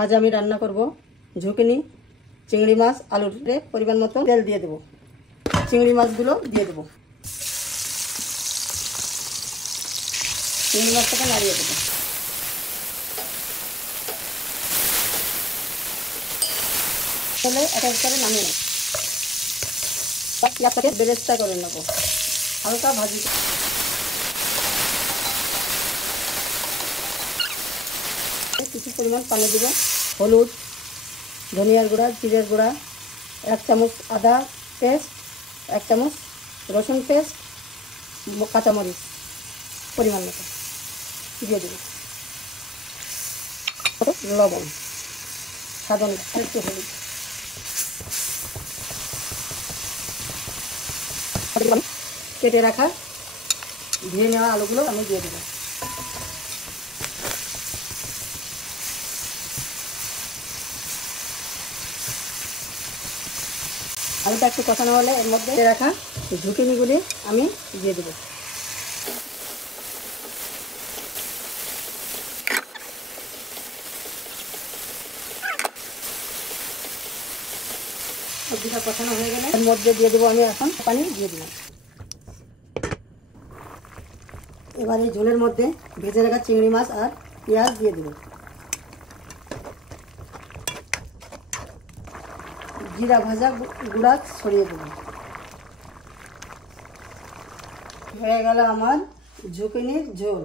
आज আমি রান্না করব ঝুঁকিনি চিংড়ি মাছ আলুর পরিমাণ মতো তেল দিয়ে দেব। চিংড়ি মাছগুলো দিয়ে দেব। চিংড়ি মাছটাকে নাড়িয়ে দেব। তাহলে এক এক করে নামিয়ে নেব। পেঁয়াজটাকে বেরেস্তা করে নেব, হালকা ভাজি। কিছু পরিমাণ পানি দেব। হলুদ, ধনিয়ার গুঁড়া, জিরের গুঁড়া, 1 চামচ আদা পেস্ট, 1 চামচ রসুন পেস্ট, কাঁচামরিচ পরিমাণ মতো দিয়ে দেব। লবণ, স্বাদ অনুযায়ী একটু হলুদ। কেটে রাখা ধুয়ে নেওয়া আলুগুলো আমি দিয়ে দেবো। আলুটা একটু কষানো হলে এর মধ্যে রাখা ঝুঁকিনিগুলি আমি দিয়ে দেবো। সবজিটা কষানো হয়ে গেলে এর মধ্যে দিয়ে দেবো আমি এখন পানি দিয়ে দিলাম। এবার এই ঝোলের মধ্যে ভেজে রাখা চিংড়ি মাছ আর পেঁয়াজ দিয়ে দেবো। জিরা ভাজা গুঁড়া ছড়িয়ে দেবো। হয়ে গেল আমার ঝুঁকিনির ঝোল।